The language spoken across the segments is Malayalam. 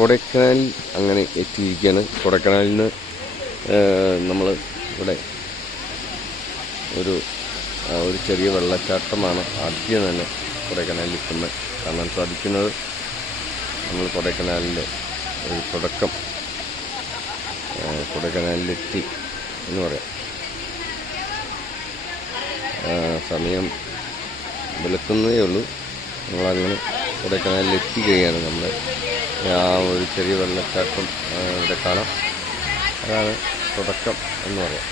കൊടൈക്കനാലിൽ അങ്ങനെ എത്തിയിരിക്കുകയാണ്. കൊടൈക്കനാലിൽ നിന്ന് നമ്മൾ ഇവിടെ ഒരു ഒരു ചെറിയ വെള്ളച്ചാട്ടമാണ് ആദ്യം തന്നെ കൊടൈക്കനാലിൽ ഇപ്പം കാണാൻ സാധിക്കുന്നത്. നമ്മൾ കൊടൈക്കനാലിന്റെ ഒരു തുടക്കം കൊടൈക്കനാലിലെത്തി എന്ന് പറയാം. സമയം വിലക്കുന്നതേ ഉള്ളൂ. നമ്മളങ്ങനെ കൊടൈക്കനാലിൽ എത്തിക്കുകയാണ് നമ്മൾ ആ ഒരു ചെറിയ വെള്ളച്ചാട്ടം ഇവിടെ കാണാം. അതാണ് തുടക്കം എന്ന് പറയാം.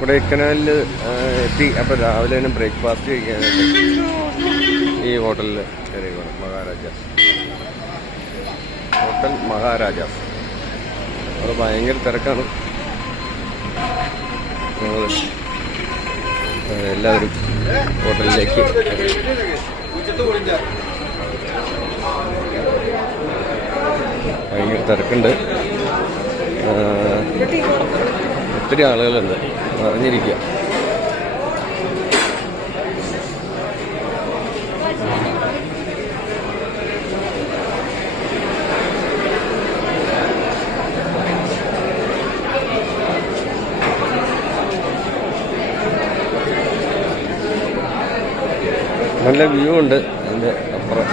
കൊടൈക്കനാലിൽ എത്തി. അപ്പോൾ രാവിലെ തന്നെ ബ്രേക്ക്ഫാസ്റ്റ് കഴിക്കാനായിട്ട് ഈ ഹോട്ടലിൽ കയറിയാണ് മഹാരാജാസ്. ഹോട്ടൽ മഹാരാജാസ്. അത് ഭയങ്കര തിരക്കാണ്. ഞങ്ങൾ എല്ലാവരും ഹോട്ടലിലേക്ക് ഭയങ്കര തിരക്കുണ്ട്. ഒത്തിരി ആളുകളുണ്ട്. അറിഞ്ഞിരിക്കുക. നല്ല വ്യൂ ഉണ്ട് അതിന്റെ അപ്പുറം.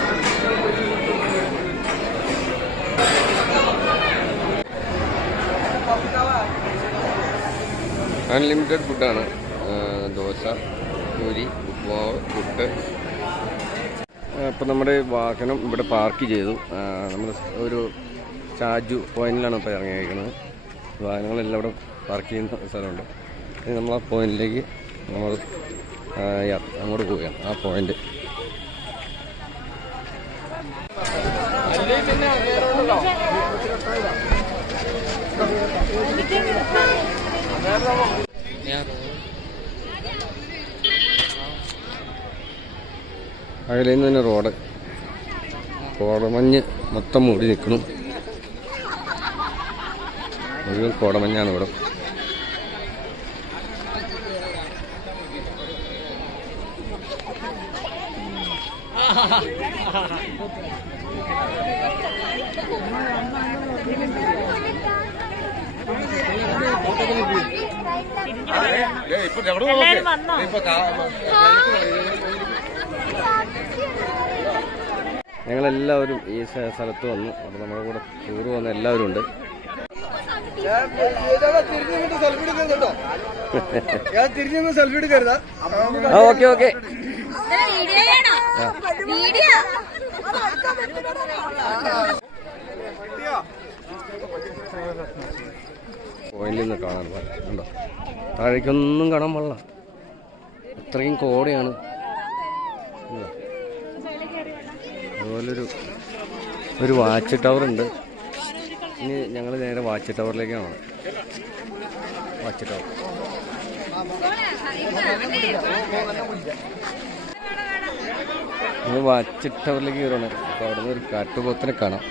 അൺലിമിറ്റഡ് ഫുഡാണ് ദോശ പൂരി ഉപ്പുമാവ് പുട്ട്. ഇപ്പം നമ്മുടെ വാഹനം ഇവിടെ പാർക്ക് ചെയ്തു. നമ്മൾ ഒരു ചാജു പോയിന്റിലാണ് ഇപ്പോൾ ഇറങ്ങിയിരിക്കുന്നത്. വാഹനങ്ങളെല്ലാം ഇവിടെ പാർക്ക് ചെയ്യുന്ന സ്ഥലമുണ്ട്. നമ്മൾ ആ പോയിന്റിലേക്ക് നമ്മൾ അങ്ങോട്ട് പോവുകയാണ് ആ പോയിന്റ് അകലെ നിന്ന് തന്നെ റോഡ്. കോടമഞ്ഞ് മൊത്തം മൂടി നിൽക്കണം മുഴുവൻ കോടമഞ്ഞാണ് ഇവിടെ. വന്നോ ഞങ്ങളെല്ലാവരും ഈ സ്ഥലത്ത് വന്നു. അപ്പോൾ നമ്മുടെ കൂടെ ടൂർ വന്ന എല്ലാവരും ഉണ്ട്. ഞാൻ തിരിഞ്ഞൊന്ന് സെൽഫി എടുക്കരുതാ. ആ ഓക്കെ ഓക്കെ. കാണാൻ താഴേക്കൊന്നും കാണാൻ പാടില്ല. അത്രയും കോടയാണ്? അതുപോലൊരു ഒരു വാച്ച് ടവർ ഉണ്ട്. ഇനി ഞങ്ങൾ നേരെ വാച്ച് ടവറിലേക്കാണ് വാച്ച് ടവർ നമ്മൾ വാച്ച് ടവറിലേക്ക് കയറണം അപ്പോൾ അവിടെ നിന്ന് ഒരു കാട്ടുപോത്തിനെ കാണാം.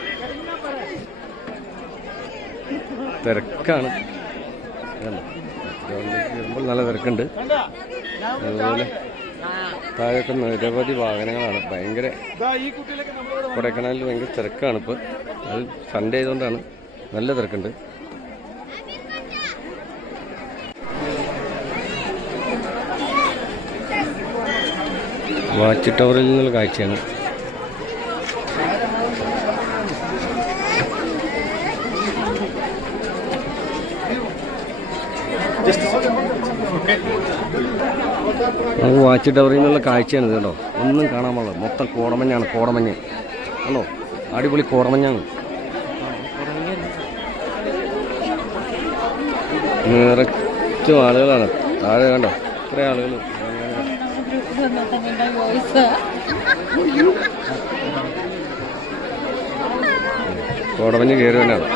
തിരക്കാണ്. ടവറിലേക്ക് കയറുമ്പോൾ നല്ല തിരക്കുണ്ട്. അതുപോലെ താഴെയൊക്കെ നിരവധി വാഹനങ്ങളാണ്. ഭയങ്കര കൊടൈക്കനാലിൽ ഭയങ്കര തിരക്കാണ് ഇപ്പോൾ അത് സൺഡേ ആയതുകൊണ്ടാണ് നല്ല തിരക്കുണ്ട്. വാച്ച് ടവറിൽ നിന്നുള്ള കാഴ്ചയാണ്. നമുക്ക് വാച്ച് ടവറിൽ നിന്നുള്ള കാഴ്ചയാണ് കേട്ടോ. ഒന്നും കാണാൻ പാടില്ല. മൊത്തം കോടമഞ്ഞാണ് കോടമഞ്ഞ്. ആണോ അടിപൊളി കോടമഞ്ഞാണ്. നിറച്ചും ആളുകളാണ്. താഴെ കണ്ടോ? ഇത്ര ആളുകൾ കോടമഞ്ഞ് കയറി തന്നെയാണ്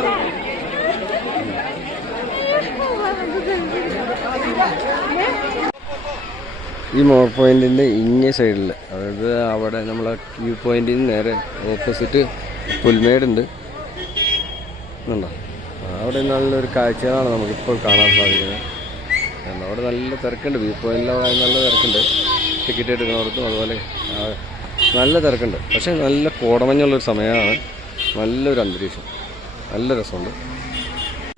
ഈ മോർ പോയിന്റിന്റെ ഇങ്ങേ സൈഡിൽ അതായത് അവിടെ നമ്മളെ വ്യൂ പോയിന്റിൽ നിന്ന് നേരെ ഓപ്പോസിറ്റ് പുൽമേടുണ്ട്. ഉണ്ടോ അവിടെ നല്ലൊരു കാഴ്ചകളാണ് നമുക്കിപ്പോൾ കാണാൻ സാധിക്കുന്നത്. അവിടെ നല്ല തിരക്കുണ്ട്. വ്യൂ പോയിന്റിൽ നല്ല തിരക്കുണ്ട്. ടിക്കറ്റ് എടുക്കുന്നിടത്തും അതുപോലെ നല്ല തിരക്കുണ്ട്. പക്ഷേ നല്ല കോടമഞ്ഞുള്ളൊരു സമയമാണ്. നല്ലൊരു അന്തരീക്ഷം. നല്ല രസമുണ്ട്.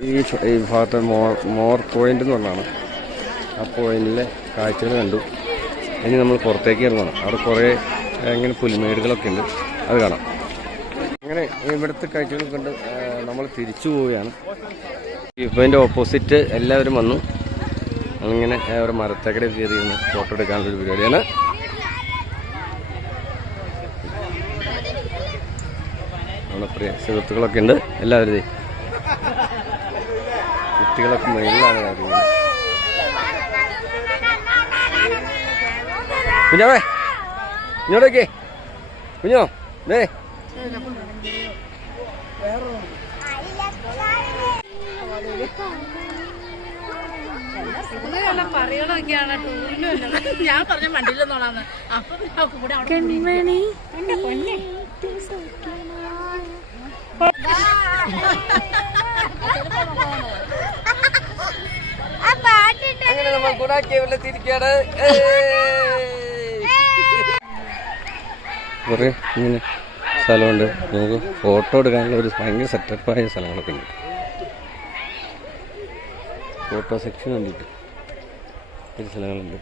ഈ ഈ ഭാഗത്തെ മോർ മോർ പോയിന്റ് എന്ന് പറഞ്ഞാണ്. ആ പോയിന്റിലെ കാഴ്ചകൾ കണ്ടു. ഇനി നമ്മൾ പുറത്തേക്ക് ഇറങ്ങണം. അവിടെ കുറേ ഇങ്ങനെ പുൽമേടുകളൊക്കെ ഉണ്ട്. അത് കാണാം. അങ്ങനെ ഇവിടുത്തെ കാഴ്ചകൾ കണ്ട് നമ്മൾ തിരിച്ചു പോവുകയാണ്. ഇപ്പോൾ അതിന്റെ ഓപ്പോസിറ്റ് എല്ലാവരും വന്നു. ഏഹ്, ഒരു മരത്തക്കടെ കയറി ഇരുന്ന് ഫോട്ടോ എടുക്കാനുള്ളൊരു പരിപാടിയാണ് പ്രിയ സുഹൃത്തുക്കളൊക്കെ ഉണ്ട്. എല്ലാവരും. കുട്ടികളൊക്കെ മുകളിലാണ് കാര്യങ്ങൾ. കുഞ്ഞാവേ ഇങ്ങോട്ടേക്ക് കുഞ്ഞോ ദേ. ഇങ്ങനെയുള്ള ഞാൻ പറഞ്ഞ വണ്ടിയിലെന്നോളാന്ന് അപ്പൊ പിന്നെ കൂടെ അവിടെ കൺമണി. പൊന്നെ? അങ്ങനെ നമ്മൾ കുറേ ഇങ്ങനെ സ്ഥലമുണ്ട്. നമുക്ക് ഫോട്ടോ എടുക്കാനുള്ള ഒരു ഭയങ്കര സെറ്റപ്പായ സ്ഥലങ്ങളൊക്കെ ഉണ്ട്. ഫോട്ടോ സെക്ഷൻ കണ്ടിട്ട്. ഒരു സ്ഥലങ്ങളുണ്ട്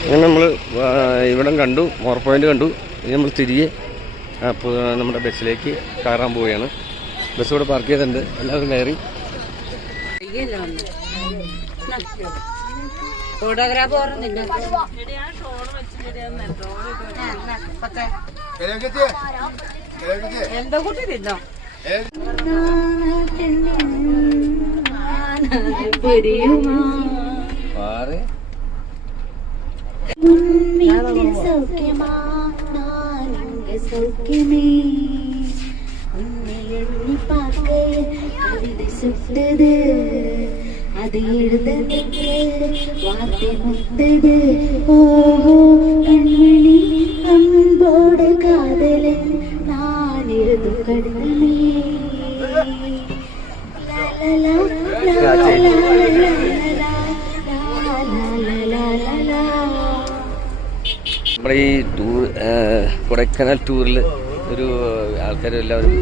അങ്ങനെ നമ്മൾ ഇവിടം കണ്ടു മോർ പോയിന്റ് കണ്ടു. ഇനി നമ്മൾ തിരികെ നമ്മുടെ ബസ്സിലേക്ക് കയറാൻ പോവുകയാണ്. ബസ് ഇവിടെ പാർക്ക് ചെയ്തിട്ടുണ്ട്. എല്ലാവരും കയറി. ഫോട്ടോഗ്രാഫ് എന്താ എന്തോ കൂട്ടി തിന്നോ? ആറ് സൗഖ്യമാ നാനിങ്ക സൗഖ്യമേ உன்னை எண்ணி பார்க்கையில் கவிதை சுட்டது அது எழுத நின்று வார்த்தை முத்தது ஓஹோ கண்மணி அன்போடு காதலன் நான் எழுதும் கடிதமே லா, லா, லா, നമ്മുടെ ഈ ടൂർ കൊടൈക്കനാൽ ടൂറിൽ ഒരു ആൾക്കാരും എല്ലാവരും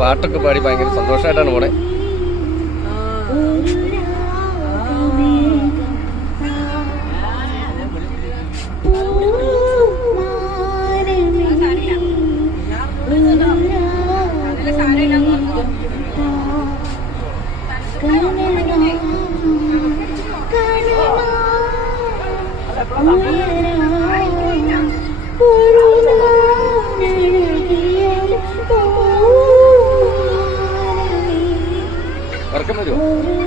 പാട്ടൊക്കെ പാടി ഭയങ്കര സന്തോഷമായിട്ടാണ് പോണേ. 根本就。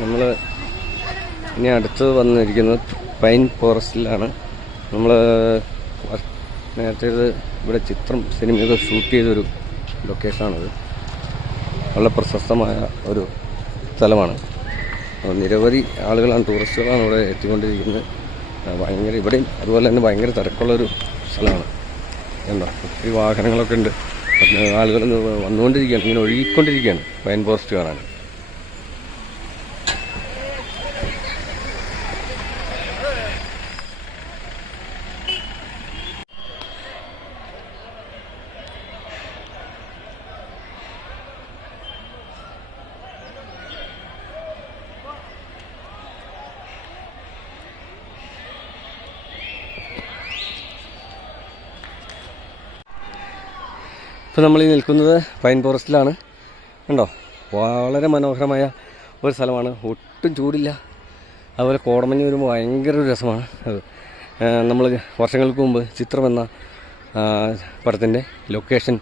നമ്മൾ ഇനി അടുത്ത് വന്നിരിക്കുന്നത് പൈൻ ഫോറസ്റ്റിലാണ്. നമ്മൾ നേരത്തെ ഇവിടെ ചിത്രം സിനിമയൊക്കെ ഷൂട്ട് ചെയ്തൊരു ലൊക്കേഷനാണിത്. വളരെ പ്രശസ്തമായ ഒരു സ്ഥലമാണ്. അപ്പോൾ നിരവധി ആളുകളാണ് ടൂറിസ്റ്റുകളാണ് ഇവിടെ എത്തിക്കൊണ്ടിരിക്കുന്നത്. ഭയങ്കര ഇവിടെയും അതുപോലെ തന്നെ ഭയങ്കര തിരക്കുള്ളൊരു സ്ഥലമാണ്. എന്താ ഒത്തിരി വാഹനങ്ങളൊക്കെ ഉണ്ട്. ആളുകൾ വന്നുകൊണ്ടിരിക്കുകയാണ് ഇങ്ങനെ ഒഴുകിക്കൊണ്ടിരിക്കുകയാണ്. പൈൻ ഫോറസ്റ്റ് കാണാൻ. ഇപ്പോൾ നമ്മൾ ഈ നിൽക്കുന്നത് പൈൻ ഫോറസ്റ്റിലാണ്. കണ്ടോ? വളരെ മനോഹരമായ ഒരു സ്ഥലമാണ്. ഒട്ടും ചൂടില്ല. അതുപോലെ കോടമഞ്ഞ് വരുമ്പോൾ ഭയങ്കര ഒരു രസമാണ്. അത് നമ്മൾ വർഷങ്ങൾക്ക് മുമ്പ് ചിത്രം എന്ന പടത്തിന്റെ ലൊക്കേഷൻ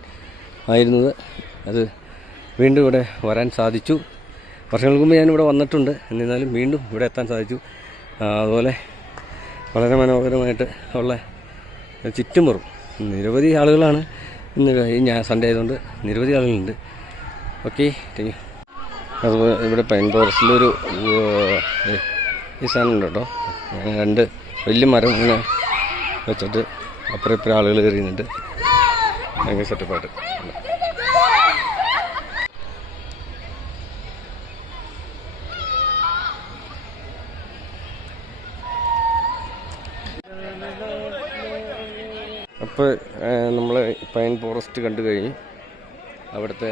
ആയിരുന്നത്. അത് വീണ്ടും ഇവിടെ വരാൻ സാധിച്ചു. വർഷങ്ങൾക്ക് മുമ്പ് ഞാനിവിടെ വന്നിട്ടുണ്ട്. എന്നിരുന്നാലും വീണ്ടും ഇവിടെ എത്താൻ സാധിച്ചു. അതുപോലെ വളരെ മനോഹരമായിട്ട് ഉള്ള ചുറ്റുമുറും നിരവധി ആളുകളാണ് ഇന്ന് ഞാൻ സൺഡേ ആയതുകൊണ്ട് നിരവധി ആളുകളുണ്ട്. ഓക്കെ താങ്ക് യു അതുപോലെ ഇവിടെ പൈൻ ഫോറസ്റ്റിലൊരു ഈ സാധനം ഉണ്ട് കേട്ടോ. രണ്ട് വലിയ മരം ഇങ്ങനെ വെച്ചിട്ട് അപ്പുറം ഇപ്പുറം ആളുകൾ കയറിയുന്നുണ്ട് ഭയങ്കര സെറ്റപ്പായിട്ട് അപ്പോൾ നമ്മൾ പൈൻ ഫോറസ്റ്റ് കണ്ടു കഴിഞ്ഞ്. അവിടുത്തെ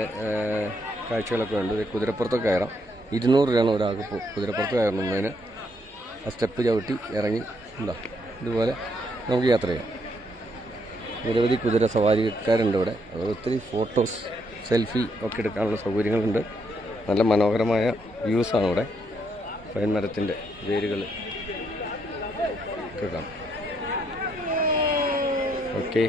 കാഴ്ചകളൊക്കെ ഉണ്ട് കുതിരപ്പുറത്തൊക്കെ കയറാം. ഇരുന്നൂറ് രൂപയാണ് ഒരാൾക്ക് ഇപ്പോൾ കുതിരപ്പുറത്ത് കയറുന്നതിന് ആ സ്റ്റെപ്പ് ചവിട്ടി ഇറങ്ങി. എന്താ ഇതുപോലെ നമുക്ക് യാത്ര ചെയ്യാം. നിരവധി കുതിര സവാരിക്കാരുണ്ട് ഇവിടെ. ഒത്തിരി ഫോട്ടോസ് സെൽഫി ഒക്കെ എടുക്കാനുള്ള സൗകര്യങ്ങളുണ്ട്. നല്ല മനോഹരമായ വ്യൂസാണ് ഇവിടെ. പൈൻ മരത്തിന്റെ വേരുകൾ കാണാം. ഓക്കെ